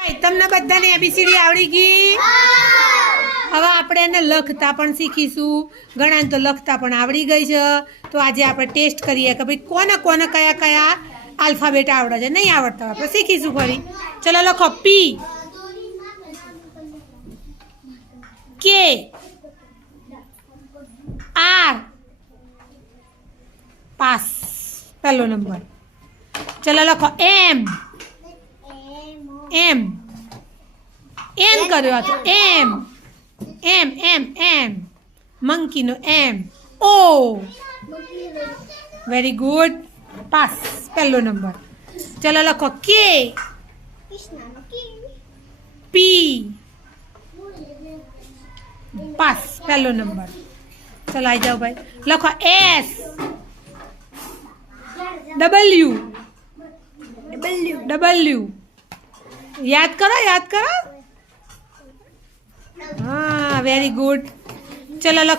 તમને બધાને એબીસીડી આવડી ગઈ? હવે આપણે એને લખતા પણ શીખીશું. ઘણાને તો લખતા પણ આવડી ગઈ છે. તો આજે આપણે ટેસ્ટ કરીએ કે ભાઈ કોને કોને કયા કયા આલ્ફાબેટ આવડે છે. નહીં આવડતા આપણે શીખીશું ફરી. ચલો લખો પી, કે, આર, પાસ પહેલો નંબર. ચલો લખો એમ, એમ એમ કર્યો હતો એમ, એમ એમ એમ મંકીનો એમ. ઓ વેરી ગુડ, પાસ પહેલો નંબર. ચલો લખો કે, પી, પાસ પહેલો નંબર. ચલો આવી જાઓ ભાઈ. લખો એસ, ડબલ્યુ, ડબલ્યુ યાદ કરો, યાદ કરો. હા વેરી ગુડ. ચલો લખો